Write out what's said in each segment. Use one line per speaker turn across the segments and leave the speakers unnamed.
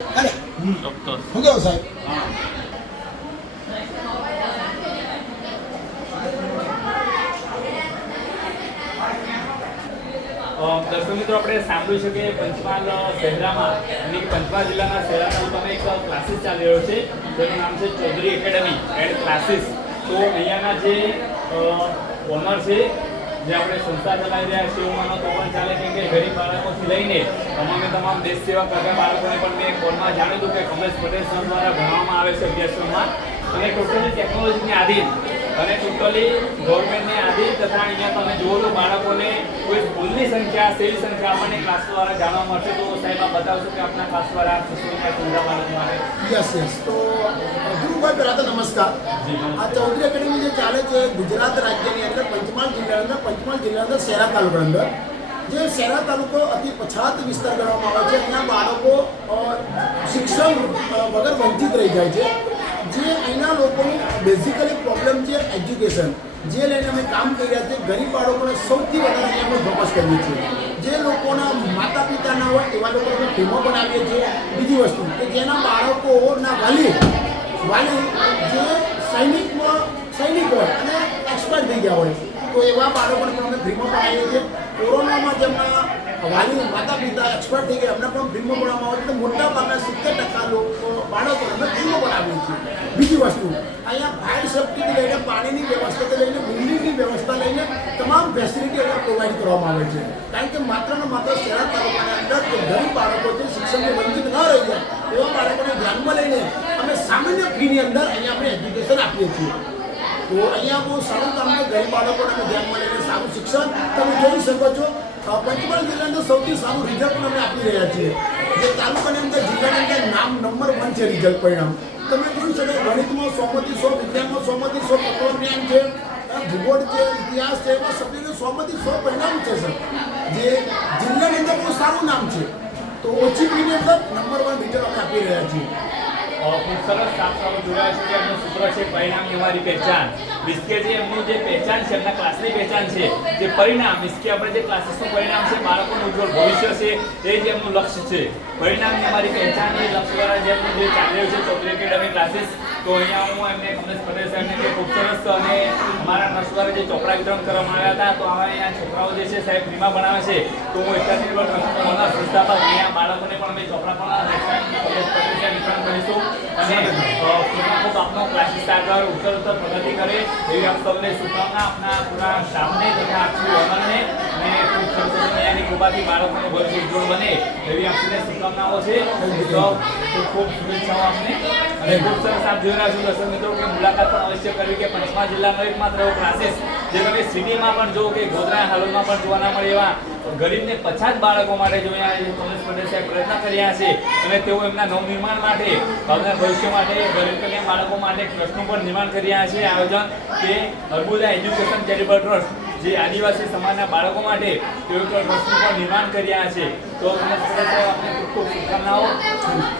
અરે શું કહો સાહેબ?
દર્શક મિત્રો આપણે સાંભળ્યું છે કે પંચમહાલ શહેરામાં અને પંચમહાલ જિલ્લાના શહેરામાં તમે એક ક્લાસીસ ચાલી રહ્યો છે. જેનું નામ છે ચૌધરી એકેડમી એન્ડ ક્લાસીસ તો અહીંયાના જે ઓનર છે જે આપણે સંસ્થા ચલાવી રહ્યા છીએ, એવું તો પણ ચાલે કેમ કે ગરીબ બાળકોથી લઈને તમામે તમામ દેશ સેવા કરતા બાળકોને પણ મેં ફોનમાં જાણ્યું હતું કે કમલેશ પટેલ સર દ્વારા ભણવામાં આવે છે અભ્યાસક્રમમાં. અને ટોટલી ટેકનોલોજીની આધીન અને ટોટલી ગવર્મેન્ટની આધીન તથા અહીંયા તમે જુઓ તો બાળકોને કોઈ સ્કૂલની સંખ્યા સેવી સંખ્યા આપણને ક્લાસ દ્વારા જાણવા મળશે તો સાહેબ આપ બતાવશો કે આપણા ક્લાસ દ્વારા શિશુઓને સુવિધા બાળકો આવે
યસ યસ તો ગુરુભાઈ પહેલા તો નમસ્કાર. આ ચૌધરી એકેડમી જે ચાલે છે ગુજરાત રાજ્યની અંદર પંચમહાલ જિલ્લા અંદર પંચમહાલ જિલ્લા અંદર શહેરા તાલુકા અંદર. જે શહેરા તાલુકો અતિ પછાત વિસ્તાર ગણવામાં આવે છે. અહીંયા બાળકો શિક્ષણ વગર વંચિત રહી જાય છે. જે અહીંના લોકોનું બેઝિકલી પ્રોબ્લેમ એજ્યુકેશન જે લઈને અમે કામ કરી રહ્યા છીએ, ગરીબ બાળકોને સૌથી વધારે અહીંયા અમે ફોકસ કરીએ છીએ. જે લોકોના માતા પિતા ના હોય, એવા લોકો અમે ફિલ્મો બનાવીએ છીએ. બીજી વસ્તુ કે જેના બાળકોના વાલી વાલી જે સૈનિકમાં, સૈનિક હોય અને એક્સપર્ટ થઈ ગયા હોય, તો એવા બાળકોને અમે ફિલ્મો બનાવીએ છીએ. કોરોનામાં જેમના વાલી માતા પિતા એક્સપર્ટ થઈ ગયા, એમને પણ ફિલ્મો બનાવવામાં આવે છે. તો મોટા ભાગના સિત્તેર ટકા લોકો બાળકો અમે ફિલ્મો બનાવીએ બીજી વસ્તુ, અહીંયા ફાયર સેફ્ટીથી લઈને પાણીની વ્યવસ્થાથી લઈને બિલ્ડિંગની વ્યવસ્થા લઈને તમામ ફેસિલિટી અહીંયા પ્રોવાઈડ કરવામાં આવે છે. કારણ કે માત્ર ને માત્ર શહેર તાલુકાના અંદર જે ગરીબ બાળકો છે, શિક્ષણથી વંચિત ન રહી જાય, એવા બાળકોને ધ્યાનમાં લઈને અમે સામાન્ય ફીની અંદર અહીંયા આપણે એજ્યુકેશન આપીએ છીએ. તો અહીંયા બહુ સારું તમને ગરીબ બાળકોને ધ્યાનમાં લઈને સારું શિક્ષણ તમે જોઈ શકો છો. પંચમહાલ જિલ્લાનું સૌથી સારું રિઝલ્ટ પણ અમે આપી રહ્યા છીએ. જે તાલુકાની અંદર, જિલ્લાની અંદર નામ નંબર વન છે રિઝલ્ટ પરિણામ. તમે જોઈ શકો ગણિતમાં સોમાંથી સો, વિજ્ઞાનમાં સોમાંથી સો, તત્વજ્ઞાન છે ભૂગોળ છે, ઇતિહાસ છે, એમાં સભ્યોને સોમાંથી સો પરિણામ છે, સર. જે જિલ્લાની અંદર બહુ સારું નામ છે. તો ઓછી ફીની અંદર નંબર વન રિઝલ્ટ અમે આપી રહ્યા છીએ.
ખૂબ સરસ સાફ જોડાયા છે એમનું સૂત્ર છે, પરિણામ અમારી પહેચાન. મીન્સ જે એમનું જે પહેચાન છે, એમના ક્લાસની પહેચાન છે, જે પરિણામ મીન્સ આપણે જે ક્લાસીસનું પરિણામ છે, બાળકોનું ઉજ્જવળ ભવિષ્ય છે, એ જ એમનું લક્ષ્ય છે. પરિણામની અમારી પહેચાન એ લક્ષ્ય દ્વારા જે એમનું જે ચાલી રહ્યું છે ચૌધરી એકેડમી ક્લાસીસ, તો અહીંયા હું એમને કમલેશ પટેલ સાહેબને ખૂબ સરસ અને અમારા ટ્રસ્ટ દ્વારા જે ચોપડા વિતરણ કરવામાં આવ્યા હતા, તો હવે અહીંયા છોકરાઓ જે છે, સાહેબ ફ્રીમાં ભણાવે છે, તો હું એકાદ સંસ્થાપક અહીંયા બાળકોને પણ અમે ચોપડા પણ કમલેશ પટેલ સાહેબ વિતરણ કરીશું અને ખૂબ ખૂબ ઉત્તર ઉત્તર પ્રગતિ કરે એવી આપ સૌને શુભકામના આપના પૂરા સ્ટાફને તથા આખી ઓનરને અને ખૂબ સરસ અહીંયાની કૃપાથી બાળકોનું ભવિષ્ય ઉજ્જવળ બને એવી આપને શુભકામનાઓ છે. ખૂબ ખૂબ શુભેચ્છાઓ આપને. અને ખૂબ સરસ આપ જોઈ રહ્યા છો મુલાકાત પણ અવશ્ય કરવી કે પંચમા જિલ્લાનો એકમાત્ર એવો ક્લાસીસ જે તમે સિટીમાં પણ જુઓ કે ગોધરા હાલોલમાં પણ જોવા ના મળે એવા ગરીબને પછાત બાળકો માટે જો અહીંયા કમલેશ પટેલ સાહેબ પ્રયત્ન કર્યા છે અને તેઓ એમના નવનિર્માણ માટે, ભાવના ભવિષ્ય માટે, ગરીબ કન્યા બાળકો માટે ટ્રસ્ટનું પણ નિર્માણ કરી રહ્યા છે. આયોજન કે અર્બુદા એજ્યુકેશન ચેરિટેબલ ટ્રસ્ટ, જે આદિવાસી સમાજના બાળકો માટે તેઓ પણ ટ્રસ્ટનું પણ નિર્માણ કરી રહ્યા છે. તો કમલેશ પટેલ સાહેબ ખૂબ ખૂબ શુભકામનાઓ.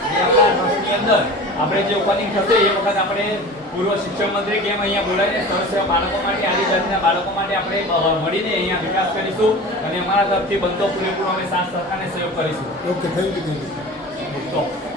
ટ્રસ્ટની અંદર આપણે જે ઓપનિંગ થશે એ વખત આપણે પૂર્વ શિક્ષણ મંત્રી કેમ અહીંયા બોલાવીને સમસ્યા બાળકો માટે આદિજાતિના બાળકો માટે આપણે મળીને અહીંયા વિકાસ કરીશું અને અમારા તરફથી બનતો પૂરેપૂરો અમે સાથ સરકારને સહયોગ કરીશું.
Okay thank you thank you